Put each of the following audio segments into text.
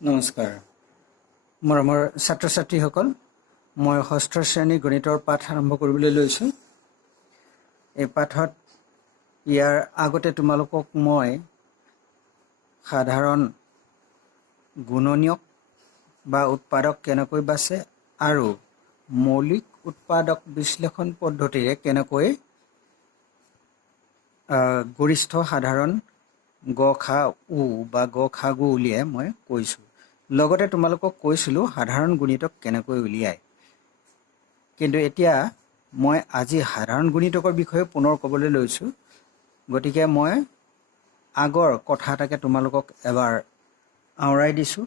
নমস্কাৰ মৰমৰ ছাত্ৰ ছাত্ৰীসকল মই ষষ্ঠ শ্ৰেণী গণিতৰ পাঠ আৰম্ভ কৰিবলৈ লৈছোঁ। এই পাঠত ইয়াৰ আগতে তোমালোকক মই সাধাৰণ গুণনীয়ক বা উৎপাদক কেনেকৈ বাছে আৰু মৌলিক উৎপাদক বিশ্লেষণ পদ্ধতিৰে কেনেকৈ গৰিষ্ঠ সাধাৰণ গ খা উ বা গ খা গু উলিয়াই মই কৈছোঁ। লগতে তোমালোকক কৈছিলোঁ সাধাৰণ গুণিতক কেনেকৈ উলিয়ায়। কিন্তু এতিয়া মই আজি সাধাৰণ গুণিতকৰ বিষয়ে পুনৰ ক'বলৈ লৈছোঁ। গতিকে মই আগৰ কথা এটাকে তোমালোকক এবাৰ আওৰাই দিছোঁ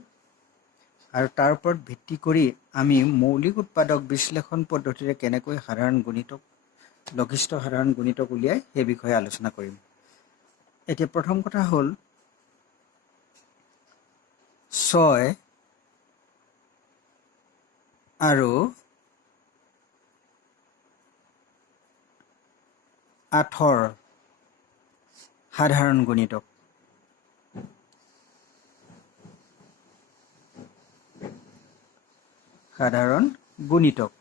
আৰু তাৰ ওপৰত ভিত্তি কৰি আমি মৌলিক উৎপাদক বিশ্লেষণ পদ্ধতিৰে কেনেকৈ সাধাৰণ গুণিতক লঘিষ্ঠ সাধাৰণ গুণিতক উলিয়াই সেই বিষয়ে আলোচনা কৰিম। এতিয়া প্ৰথম কথা হ'ল 6 আৰু 8ৰ সাধাৰণ গুণিতক। সাধাৰণ গুণিতক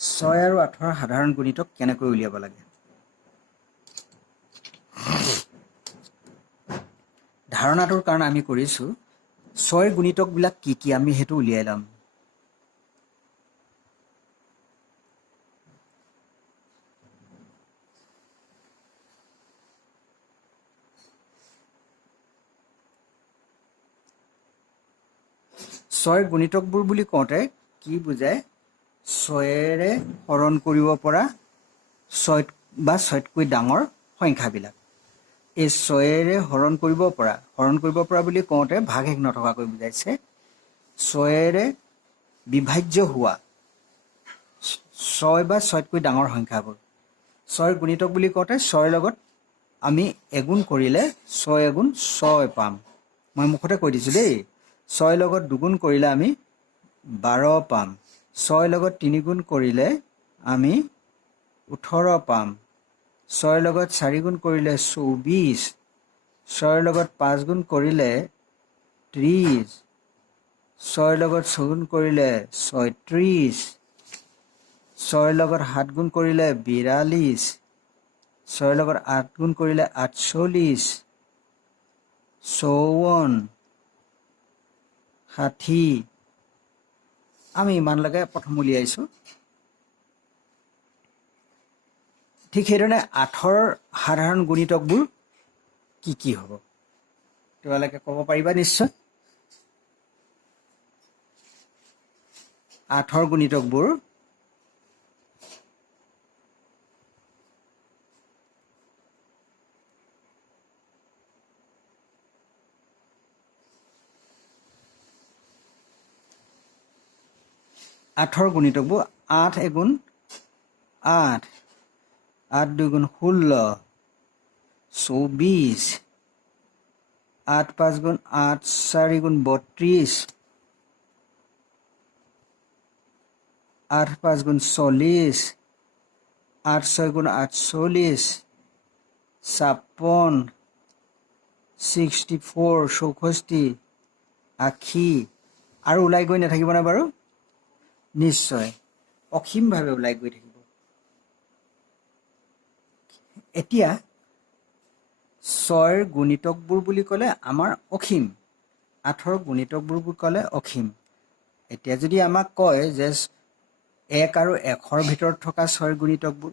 6 আৰু 8ৰ সাধাৰণ গুণিতক কেনেকৈ উলিয়াব লাগে। ধাৰণাটোৰ কাৰণে আমি কৰিছোঁ 6ৰ গুণিতকবিলাক কি কি আমি সেইটো উলিয়াই ল'ম। ছয়ৰ গুণিতকবোৰ বুলি কওঁতে কি বুজায়? 6ৰে হৰণ কৰিব পৰা 6 বা 6তকৈ ডাঙৰ সংখ্যাবিলাক। এই 6ৰে হৰণ কৰিব পৰা বুলি কওঁতে ভাগ শেষ নথকাকৈ বুজাইছে। 6ৰে বিভাজ্য হোৱা 6 বা 6তকৈ ডাঙৰ সংখ্যাবোৰ। 6ৰ গুণিতক বুলি কওঁতে 6ৰ লগত আমি এগুণ কৰিলে 6 এগুণ 6 পাম। মই মুখতে কৈ দিছোঁ দেই। 6ৰ লগত দুগুণ কৰিলে আমি 12 পাম। 6ৰ লগত তিনিগুণ কৰিলে আমি 18 পাম। 6ৰ লগত 4 গুণ কৰিলে 24। 6ৰ লগত 5 গুণ কৰিলে 30। 6ৰ লগত 6 গুণ কৰিলে 36। 6ৰ লগত 7 গুণ কৰিলে 42। 6ৰ লগত 8 গুণ কৰিলে 48। 54, 60। আমি ইমানলৈকে প্ৰথম উলিয়াইছোঁ। ঠিক সেইধৰণে 8ৰ সাধাৰণ গুণিতকবোৰ কি কি হ'ব তোমালোকে ক'ব পাৰিবা নিশ্চয়। 8ৰ গুণিতকবোৰ আঠৰ গুণিতকবোৰ 8 এগুণ 8, 8 দুগুণ 16, 24, 8 5 গুণ 8, 4 গুণ 32, 8 5 গুণ 40, 8 6 গুণ 48, 56, 64, 64, 80 আৰু ওলাই গৈ নাথাকিবনে বাৰু? নিশ্চয় অসীমভাৱে ওলাই গৈ থাকিব। এতিয়া 6ৰ গুণিতকবোৰ বুলি ক'লে আমাৰ অসীম, 8ৰ গুণিতকবোৰ বুলি ক'লে অসীম। এতিয়া যদি আমাক কয় যে 1 আৰু 1ৰ ভিতৰত থকা 6ৰ গুণিতকবোৰ,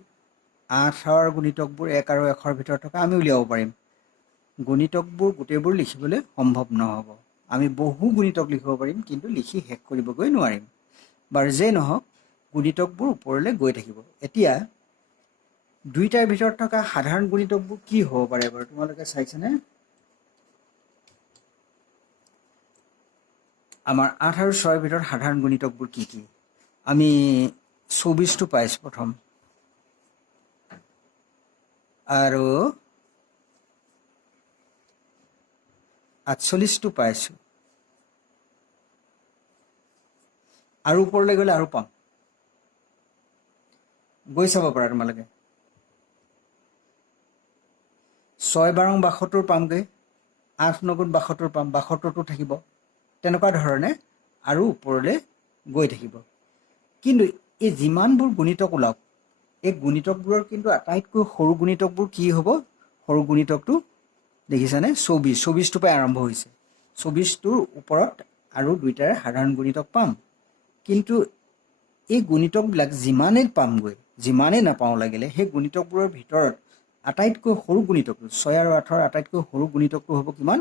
8ৰ গুণিতকবোৰ 1 আৰু 1ৰ ভিতৰত থকা আমি উলিয়াব পাৰিম। গুণিতকবোৰ গোটেইবোৰ লিখিবলৈ সম্ভৱ নহ'ব। আমি বহু গুণিতক লিখিব পাৰিম কিন্তু লিখি শেষ কৰিবগৈ নোৱাৰিম। বাৰু যেই নহওক গুণিতকবোৰ ওপৰলৈ গৈ থাকিব। এতিয়া 2টাৰ ভিতৰত থকা সাধাৰণ গুণিতকবোৰ কি হ'ব পাৰে বাৰু তোমালোকে চাইছানে? আমাৰ 8 আৰু 6ৰ ভিতৰত সাধাৰণ গুণিতকবোৰ কি কি? আমি 24টো পাইছোঁ প্ৰথম আৰু 48টো পাইছোঁ আৰু ওপৰলৈ গ'লে আৰু পাম। গৈ চাব পাৰা তোমালোকে। 6 বাৰং 72 পামগৈ, 8 9 72 পাম, 72টো থাকিব। তেনেকুৱা ধৰণে আৰু ওপৰলৈ গৈ থাকিব। কিন্তু এই যিমানবোৰ গুণিতক ওলাওক, এই গুণিতকবোৰৰ কিন্তু আটাইতকৈ সৰু গুণিতকবোৰ কি হ'ব? সৰু গুণিতকটো দেখিছানে? 24টোৰ পৰাই আৰম্ভ হৈছে। 24টোৰ ওপৰত আৰু দুইটাৰে সাধাৰণ গুণিতক পাম। কিন্তু এই গুণিতকবিলাক যিমানেই পামগৈ, যিমানেই নাপাওঁ লাগিলে, সেই গুণিতকবোৰৰ ভিতৰত আটাইতকৈ সৰু গুণিতকটো 6 আৰু 8ৰ আটাইতকৈ সৰু গুণিতকটো হ'ব কিমান?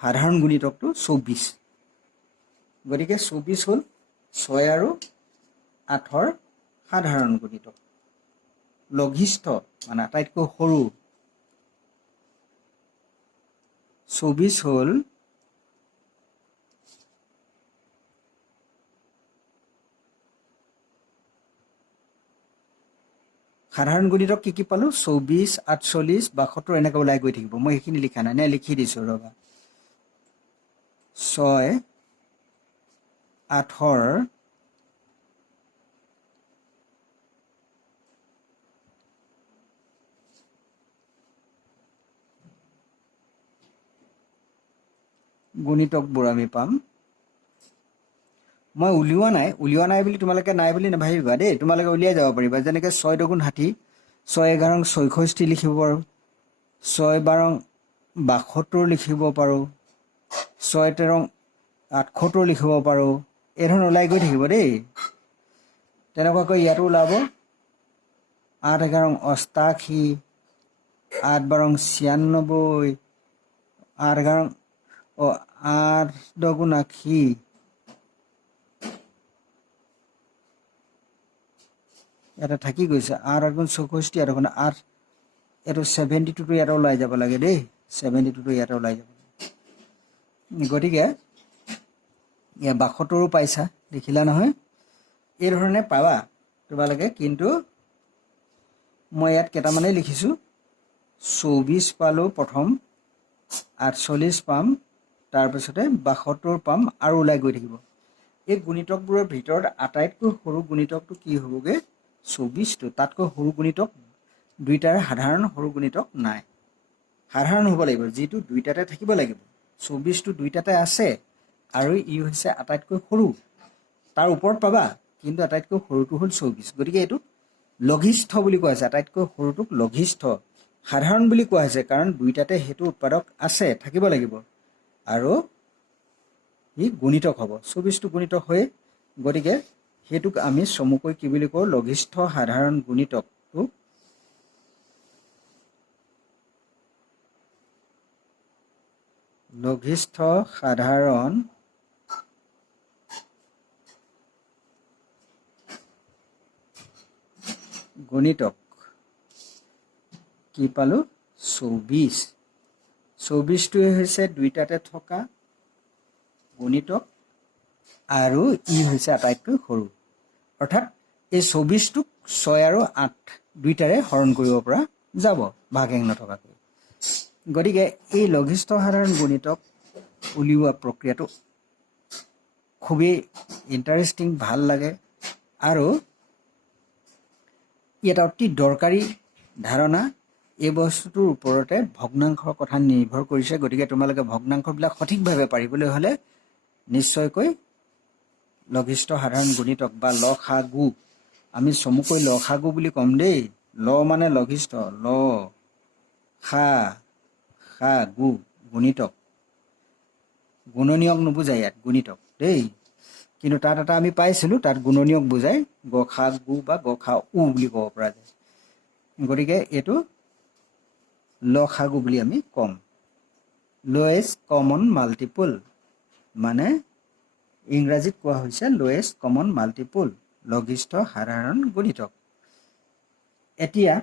সাধাৰণ গুণিতকটো 24। গতিকে 24 হ'ল 6 আৰু 8ৰ সাধাৰণ গুণিতক। লঘিষ্ঠ মানে আটাইতকৈ সৰু 24 হ'ল সাধাৰণ গুণিতক কি কি পালোঁ? 24, 48, 72 এনেকৈ ওলাই গৈ থাকিব। মই সেইখিনি লিখা নাই, নে লিখি দিছোঁ ৰ'বা। 6 8ৰ গুণিতকবোৰ আমি পাম। মই উলিওৱা নাই বুলি তোমালোকে নাই বুলি নাভাবিবা দেই, তোমালোকে উলিয়াই যাব পাৰিবা। যেনেকৈ 6 2 60, 6 11 66 লিখিব পাৰোঁ, 6 12 72 লিখিব পাৰোঁ, 6 13 78 লিখিব পাৰোঁ। এই ধৰণে ওলাই গৈ থাকিব দেই। তেনেকুৱাকৈ ইয়াতো ওলাব 8 11 88, 8 12 96, 8 11 8 10 80, এটা থাকি গৈছে 8 8 64, 8 8, এইটো 72টো ইয়াতে ওলাই যাব লাগে দেই, 72টো ইয়াতে ওলাই যাব লাগে। গতিকে ইয়াত 72ৰো পাইছা, দেখিলা নহয়? এই ধৰণে পাবা তোমালোকে। কিন্তু মই ইয়াত কেইটামানেই লিখিছোঁ। 24 পালোঁ প্ৰথম, 48 পাম, তাৰপিছতে 72 পাম আৰু ওলাই গৈ থাকিব। এই গুণিতকবোৰৰ ভিতৰত আটাইতকৈ সৰু গুণিতকটো কি হ'বগৈ? 24টো। তাতকৈ সৰু গুণিতক দুইটাৰে সাধাৰণ সৰু গুণিতক নাই। সাধাৰণ হ'ব লাগিব, যিটো দুইটাতে থাকিব লাগিব। 24টো দুইটাতে আছে আৰু ই হৈছে আটাইতকৈ সৰু। তাৰ ওপৰত পাবা, কিন্তু আটাইতকৈ সৰুটো হ'ল 24। গতিকে এইটো লঘিষ্ঠ বুলি কোৱা হৈছে। আটাইতকৈ সৰুটোক লঘিষ্ঠ। সাধাৰণ বুলি কোৱা হৈছে কাৰণ দুইটাতে সেইটো উৎপাদক আছে, থাকিব লাগিব। আৰু ই গুণিতক হ'ব। 24টো গুণিতক হয়। গতিকে সেইটোক আমি চমুকৈ কি বুলি কওঁ? লঘিষ্ঠ সাধাৰণ গুণিতকটো লঘিষ্ঠ সাধাৰণ গুণিতক কি পালোঁ? 24। 24টোৱে হৈছে দুইটাতে থকা গুণিতক আৰু ই হৈছে আটাইতকৈ সৰু। অৰ্থাৎ এই 24টোক 6 আৰু 8 দুইটাৰে হৰণ কৰিব পৰা যাব ভাগশেষ নথকাকৈ। গতিকে এই লঘিষ্ঠ সাধাৰণ গুণিতক উলিওৱা প্ৰক্ৰিয়াটো খুবেই ইণ্টাৰেষ্টিং, ভাল লাগে। আৰু ই এটা অতি দৰকাৰী ধাৰণা। এই বস্তুটোৰ ওপৰতে ভগ্নাংশৰ কথা নিৰ্ভৰ কৰিছে। গতিকে তোমালোকে ভগ্নাংশবিলাক সঠিকভাৱে পাৰিবলৈ হ'লে নিশ্চয়কৈ লঘিষ্ঠ সাধাৰণ গুণিতক বা লসাগু, আমি চমুকৈ লসাগু বুলি ক'ম দেই। ল মানে লঘিষ্ঠ, ল সা সা গু গুণিতক। গুণনীয়ক নুবুজায় ইয়াত, গুণিতক দেই। কিন্তু তাত এটা আমি পাইছিলোঁ, তাত গুণনীয়ক বুজায়, গ খা গু বা গ খা উ বুলি ক'ব পৰা যায়। গতিকে এইটো লসাগু বুলি আমি ক'ম। লোৱেষ্ট কমন মাল্টিপুল, মানে ইংৰাজীত কোৱা হৈছে লোৱেষ্ট কমন মাল্টিপুল, লঘিষ্ঠ সাধাৰণ গুণিতক। এতিয়া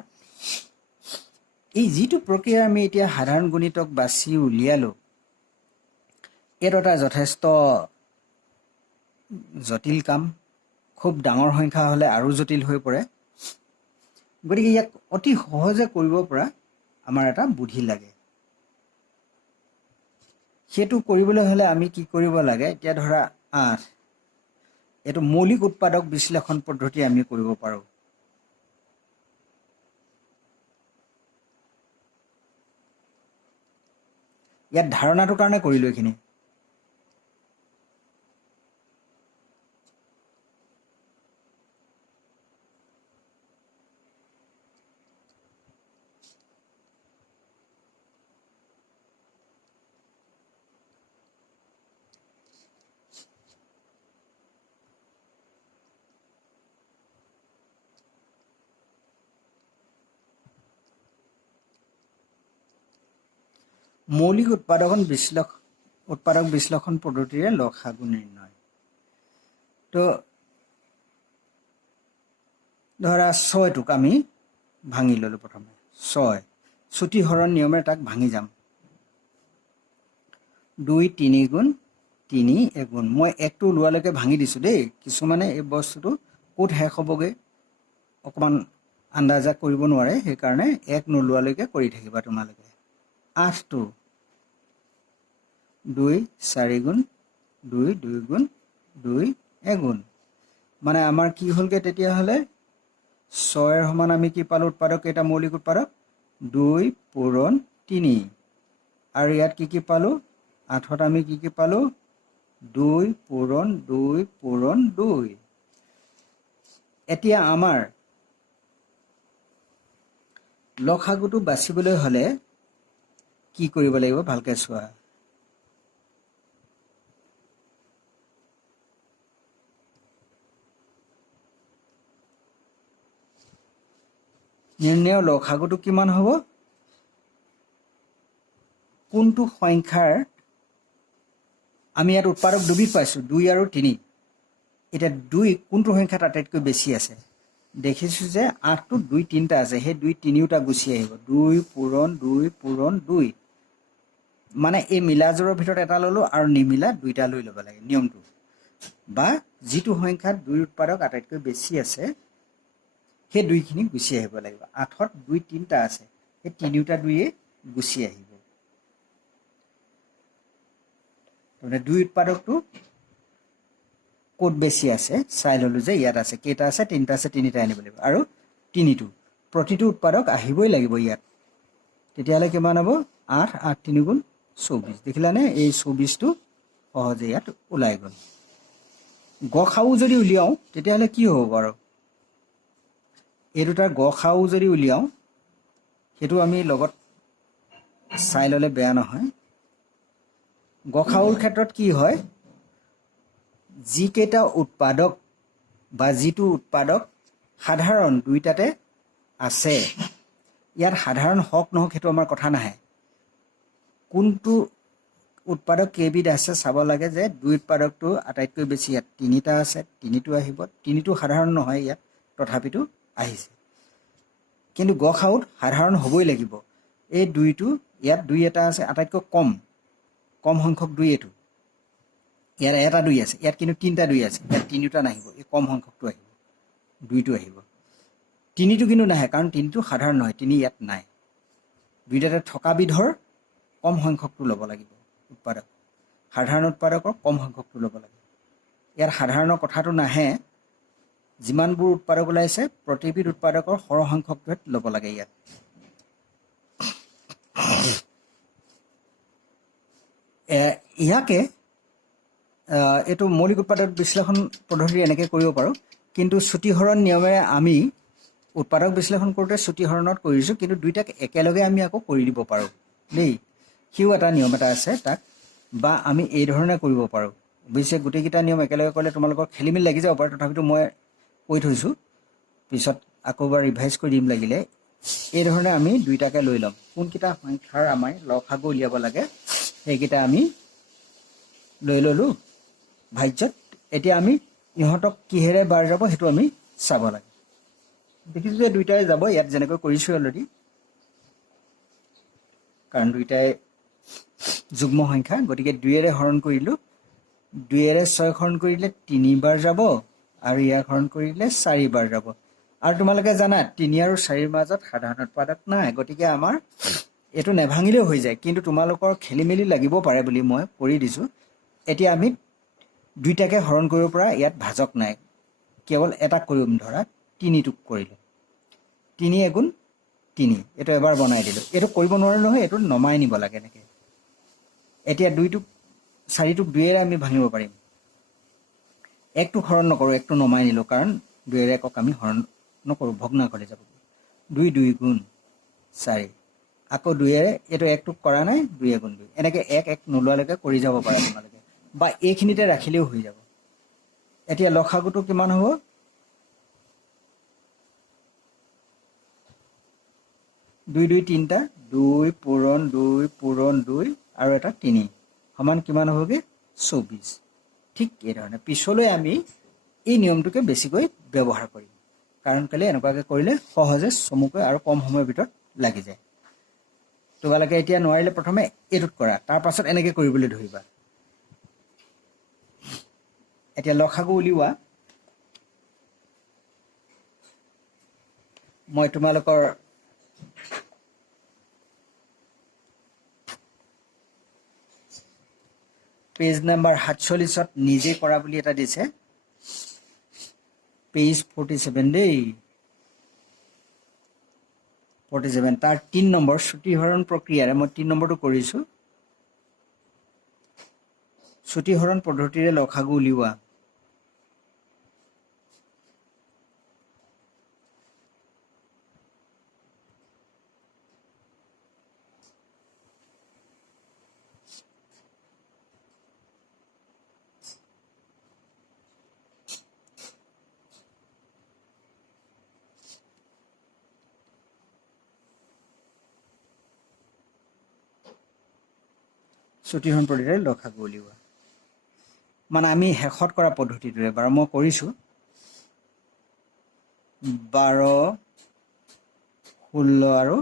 এই যিটো প্ৰক্ৰিয়া আমি এতিয়া সাধাৰণ গুণিতক বাছি উলিয়ালোঁ, এইটো এটা যথেষ্ট জটিল কাম। খুব ডাঙৰ সংখ্যা হ'লে আৰু জটিল হৈ পৰে। গতিকে ইয়াক অতি সহজে কৰিব পৰা আমাৰ এটা বুদ্ধি লাগে। সেইটো কৰিবলৈ হ'লে আমি কি কৰিব লাগে? এতিয়া ধৰা 8, এইটো মৌলিক উৎপাদক বিশ্লেষণ পদ্ধতি আমি কৰিব পাৰোঁ। ইয়াত ধাৰণাটোৰ কাৰণে কৰিলোঁ এইখিনি মৌলিক উৎপাদক বিশ্লেষণ পদ্ধতিৰে লসাগু নিৰ্ণয় তো ধৰা 6টোক আমি ভাঙি ল'লোঁ প্ৰথমে 6 ছুটি হৰণ নিয়মেৰে তাক ভাঙি যাম 2 3 গুণ 3 এগুণ মই 1টো ওলোৱালৈকে ভাঙি দিছোঁ দেই কিছুমানে এই বস্তুটো ক'ত শেষ হ'বগৈ অকণমান আন্দাজা কৰিব নোৱাৰে সেইকাৰণে 1 নোলোৱালৈকে কৰি থাকিবা তোমালোকে 8টো 2 4 গুণ 2 2 গুণ 2 এগুণ মানে আমাৰ কি হ'লগে তেতিয়াহ'লে 6 সমান আমি কি পালোঁ উৎপাদক এটা মৌলিক উৎপাদক 2 পূৰণ 3 আৰু ইয়াত কি পালোঁ 8ত আমি কি পালোঁ 2 পূৰণ 2 পূৰণ 2 এতিয়া আমাৰ লসাগুটো বাছিবলৈ হ'লে কি কৰিব লাগিব ভালকৈ চোৱা নিৰ্ণয় লসাগুটো কিমান হ'ব কোনটো সংখ্যাৰ আমি ইয়াত উৎপাদক দুবিধ পাইছোঁ 2 আৰু 3 এতিয়া 2 কোনটো সংখ্যাত আটাইতকৈ বেছি আছে দেখিছোঁ যে 8টো 2 3টা আছে সেই 2 3টা গুচি আহিব 2 পূৰণ 2 পূৰণ 2 মানে এই মিলাজোৰৰ ভিতৰত এটা ল'লোঁ আৰু নিমিলা দুইটা লৈ ল'ব লাগে নিয়মটো বা যিটো সংখ্যাত 2 উৎপাদক আটাইতকৈ বেছি আছে সেই 2খিনি গুচি আহিব লাগিব 8ত 2 3টা আছে সেই 3টা 2য়ে গুচি আহিব তাৰমানে 2 উৎপাদকটো ক'ত বেছি আছে চাই ল'লোঁ যে ইয়াত আছে কেইটা আছে 3টা আছে 3টা আনিব লাগিব আৰু 3টো প্ৰতিটো উৎপাদক আহিবই লাগিব ইয়াত তেতিয়াহ'লে কিমান হ'ব 8 8 3 গুণ 24 দেখিলানে এই 24টো সহজে ইয়াত ওলাই গ'ল গসাউ যদি উলিয়াওঁ তেতিয়াহ'লে কি হ'ব বাৰু এই দুটাৰ গসাউ যদি উলিয়াওঁ সেইটো আমি লগত চাই ল'লে বেয়া নহয় গসাউৰ ক্ষেত্ৰত কি হয় যিকেইটা উৎপাদক বা যিটো উৎপাদক সাধাৰণ দুইটাতে আছে ইয়াত সাধাৰণ হওক নহওক সেইটো আমাৰ কথা নাহে কোনটো উৎপাদক কেইবিধ আছে চাব লাগে যে 2 উৎপাদকটো আটাইতকৈ বেছি ইয়াত 3টা আছে 3টো আহিব 3টো সাধাৰণ নহয় ইয়াত তথাপিতো আহিছে কিন্তু গসাউত সাধাৰণ হ'বই লাগিব এই 2টো ইয়াত 2 এটা আছে আটাইতকৈ কম সংখ্যক 2 এটো ইয়াত এটা 2 আছে ইয়াত কিন্তু 3টা 2 আছে ইয়াত 3টা নাহিব এই কম সংখ্যকটো আহিব 2টো আহিব 3টো কিন্তু নাহে কাৰণ 3টো সাধাৰণ নহয় 3 ইয়াত নাই দুইটাতে থকা বিধৰ কম সংখ্যকটো ল'ব লাগিব উৎপাদক সাধাৰণ উৎপাদকৰ কম সংখ্যকটো ল'ব লাগে ইয়াৰ সাধাৰণৰ কথাটো নাহে যিমানবোৰ উৎপাদক ওলাইছে প্ৰতিবিধ উৎপাদকৰ সৰহ সংখ্যকটোৱে ল'ব লাগে ইয়াত ইয়াকে এইটো মৌলিক উৎপাদক বিশ্লেষণ পদ্ধতি এনেকৈ কৰিব পাৰোঁ কিন্তু ছুটি হৰণ নিয়মেৰে আমি উৎপাদক বিশ্লেষণ কৰোঁতে ছুটি হৰণত কৰিছোঁ কিন্তু দুইটাক একেলগে আমি আকৌ কৰি দিব পাৰোঁ দেই সিও এটা নিয়ম এটা আছে তাক বা আমি এই ধৰণে কৰিব পাৰোঁ অৱশ্যে গোটেইকেইটা নিয়ম একেলগে কৰিলে তোমালোকৰ খেলিমেলি লাগি যাব পাৰে তথাপিতো মই কৈ থৈছোঁ পিছত আকৌ এবাৰ ৰিভাইজ কৰি দিম লাগিলে এই ধৰণে আমি দুইটাকে লৈ ল'ম কোনকেইটা সংখ্যাৰ আমাৰ লসাগু উলিয়াব লাগে সেইকেইটা আমি লৈ ল'লোঁ ভাজ্যত এতিয়া আমি ইহঁতক কিহেৰে বাৰ যাব সেইটো আমি চাব লাগে দেখিছোঁ যে দুইটাই যাব ইয়াত যেনেকৈ কৰিছোঁ অলৰেডি কাৰণ দুইটাই যুগ্ম সংখ্যা গতিকে 2ৰে হৰণ কৰিলোঁ 2ৰে 6 হৰণ কৰিলে 3 বাৰ যাব আৰু ইয়াক হৰণ কৰিলে 4 বাৰ যাব আৰু তোমালোকে জানা 3 আৰু 4ৰ মাজত সাধাৰণ উৎপাদক নাই গতিকে আমাৰ এইটো নেভাঙিলেও হৈ যায় কিন্তু তোমালোকৰ খেলিমেলি লাগিব পাৰে বুলি মই কৰি দিছোঁ এতিয়া আমি দুইটাকে হৰণ কৰিব পৰা ইয়াত ভাজক নাই কেৱল এটাক কৰিম ধৰা 3টোক কৰিলোঁ 3 এগুণ 3 এইটো এবাৰ বনাই দিলোঁ এইটো কৰিব নোৱাৰে নহয় এইটো নমাই নিব লাগে এনেকৈ এতিয়া 2টোক 4টোক 2ৰে আমি ভাঙিব পাৰিম। 1টোক হৰণ নকৰোঁ, 1টো নমাই নিলোঁ, কাৰণ 2ৰে 1ক আমি হৰণ নকৰোঁ, ভগ্নাংশলৈ যাব। 2 2 গুণ 4, আকৌ 2ৰে এইটো 1টোক কৰা নাই, 2 গুণ 2, এনেকৈ 1 1 নোলোৱালৈকে কৰি যাব পাৰে তোমালোকে, বা এইখিনিতে ৰাখিলেও হৈ যাব। এতিয়া লসাগুটো কিমান হ'ব? 2 2 3টা, 2 পূৰণ 2 পূৰণ 2 আৰু এটা 3 সমান কিমান হ'বগে? 24। ঠিক এইধৰণে পিছলৈ আমি এই নিয়মটোকে বেছিকৈ ব্যৱহাৰ কৰিম, কাৰণ কেলে এনেকুৱাকৈ কৰিলে সহজে চমুকৈ আৰু কম সময়ৰ ভিতৰত লাগি যায়। তোমালোকে এতিয়া নোৱাৰিলে প্ৰথমে এইটোত কৰা, তাৰ পাছত এনেকৈ কৰিবলৈ ধৰিবা। এতিয়া লসাগু উলিওৱা। মই তোমালোকৰ পেজ নাম্বাৰ 47ত নিজে কৰা বুলি এটা দিছে, পেজ 47 দেই, 47 তাৰ 3 নম্বৰ শ্ৰুতিহৰণ প্ৰক্ৰিয়াৰে মই 3 নম্বৰটো কৰিছোঁ। শ্ৰুতিহৰণ পদ্ধতিৰে লসাগু উলিওৱা। শ্ৰুতিহৰণ পদ্ধতিৰে লসাগু উলিওৱা মানে আমি শেষত কৰা পদ্ধতিটোৰে বাৰু মই কৰিছোঁ। 12 16 আৰু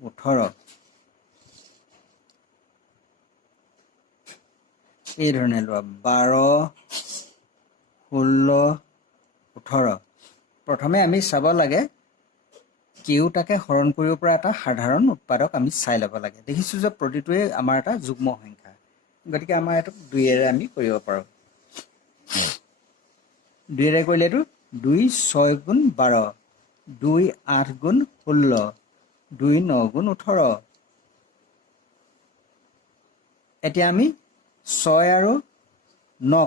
18 এই ধৰণে লোৱা। 12 16 18 প্ৰথমে আমি চাব লাগে কেওটাকে হৰণ কৰিব পৰা এটা সাধাৰণ উৎপাদক আমি চাই ল'ব লাগে। দেখিছোঁ যে প্ৰতিটোৱে আমাৰ এটা যুগ্ম সংখ্যা, গতিকে আমাৰ এইটো 2ৰে আমি কৰিব পাৰোঁ। 2ৰে কৰিলে এইটো 2 6 গুণ 12, 2 8 গুণ 16, 2 9 গুণ 18। এতিয়া আমি 6 আৰু 9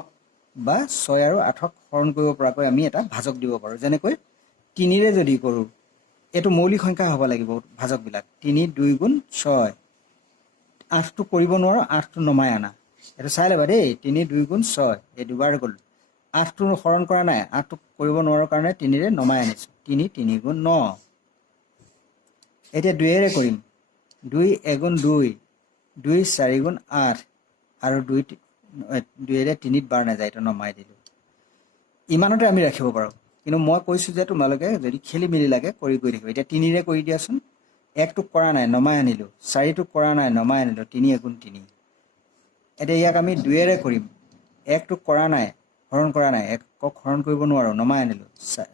বা 6 আৰু 8ক হৰণ কৰিব পৰাকৈ আমি এটা ভাজক দিব পাৰোঁ। যেনেকৈ 3ৰে যদি কৰোঁ, এইটো মৌলিক সংখ্যা হ'ব লাগিব ভাজকবিলাক। 3 2 গুণ 6, 8টো কৰিব নোৱাৰোঁ, 8টো নমাই আনা, এইটো চাই ল'বা দেই। 3 2 গুণ 6 এই দুবাৰ গ'ল, 8টো হৰণ কৰা নাই, 8টো কৰিব নোৱাৰোঁ কাৰণে 3ৰে নমাই আনিছোঁ। 3 3 গুণ 9। এতিয়া 2ৰে কৰিম। 2 1 2, 2 4 গুণ 8 আৰু 2ৰে 3ত বাৰ নাযায়, এইটো নমাই দিলোঁ। ইমানতে আমি ৰাখিব পাৰোঁ, কিন্তু মই কৈছোঁ যে তোমালোকে যদি খেলি মেলি লাগে কৰি গৈ থাকিব। এতিয়া 3ৰে কৰি দিয়াচোন। 1টোক কৰা নাই, নমাই আনিলোঁ। 4টোক কৰা নাই, নমাই আনিলোঁ। 3 1 3। এতিয়া ইয়াক আমি 2ৰে কৰিম। 1টোক কৰা নাই, হৰণ কৰা নাই, 1ক হৰণ কৰিব নোৱাৰোঁ, নমাই আনিলোঁ।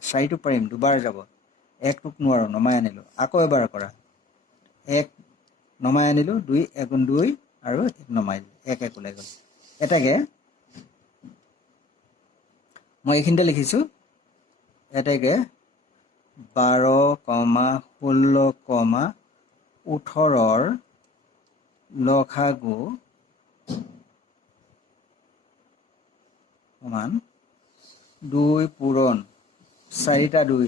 4টোক পাৰিম, দুবাৰ যাব। 1টোক নোৱাৰোঁ, নমাই আনিলোঁ। আকৌ এবাৰ কৰা, 1 নমাই আনিলোঁ, 2 1 2 আৰু 1 নমাই দিলোঁ, 1 1 ওলাই গ'ল। এটাকে মই এইখিনিতে লিখিছোঁ, এটাকে 12, 16, 18ৰ লসাগু সমান 2 পূৰণ 4টা 2,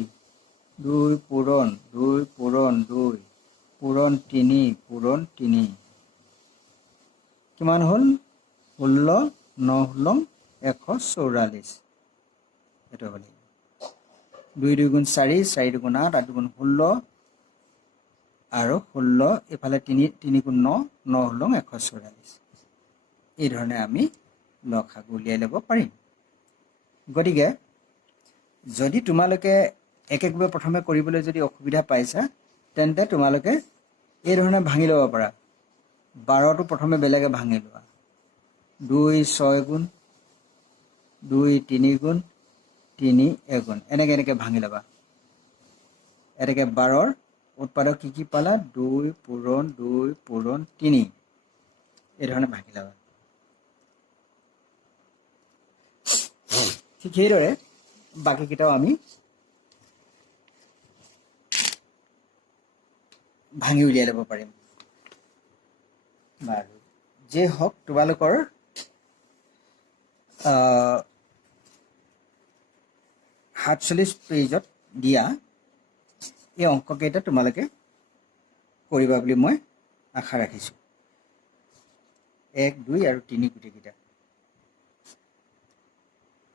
2 পূৰণ 2 পূৰণ 2 পূৰণ 3 পূৰণ 3 কিমান হ'ল? 16 9 16 144। এইটো হ'ব লাগিব। 2 2 গুণ 4, 4 2 গুণ 8, 8 2 গুণ 16 আৰু 16 এইফালে 3 3 গুণ 9, 9 16 144। এই ধৰণে আমি লসাগু উলিয়াই ল'ব পাৰিম। গতিকে যদি তোমালোকে এক একভাৱে প্ৰথমে কৰিবলৈ যদি অসুবিধা পাইছা, তেন্তে তোমালোকে এই ধৰণে ভাঙি ল'ব পাৰা। 12টো প্ৰথমে বেলেগে ভাঙি লোৱা। 2 6 গুণ, 2 3 গুণ, 3 1 গুণ, এনেকৈ ভাঙি ল'বা। এনেকৈ 12ৰ উৎপাদক কি কি পালা? 2 পূৰণ 2 পূৰণ 3, এই ধৰণে ভাঙি ল'বা। ঠিক সেইদৰে বাকীকেইটাও আমি ভাঙি উলিয়াই ল'ব পাৰিম। বাৰু যে হওক তোমালোকৰ 47 পেজত দিয়া এই অংককেইটা তোমালোকে কৰিবা বুলি মই আশা ৰাখিছোঁ 1 2 আৰু 3 গোটেইকেইটা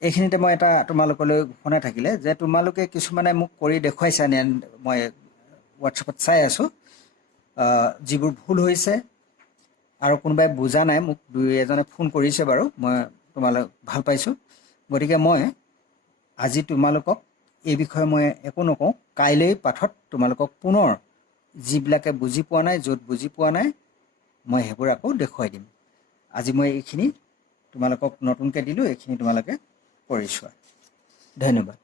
এইখিনিতে মই এটা তোমালোকলৈ ঘোষণা থাকিলে যে তোমালোকে কিছুমানে মোক কৰি দেখুৱাইছা নে মই হোৱাটছএপত চাই আছোঁ যিবোৰ ভুল হৈছে আৰু কোনোবাই বুজা নাই মোক দুই এজনে ফোন কৰিছে বাৰু মই তোমালোক ভাল পাইছোঁ গতিকে মই আজি তোমালোকক এই বিষয়ে মই একো নকওঁ কাইলৈ পাঠত তোমালোকক পুনৰ যিবিলাকে বুজি পোৱা নাই য'ত বুজি পোৱা নাই মই সেইবোৰ আকৌ দেখুৱাই দিম আজি মই এইখিনি তোমালোকক নতুনকৈ দিলোঁ এইখিনি তোমালোকে কৰি চোৱা ধন্যবাদ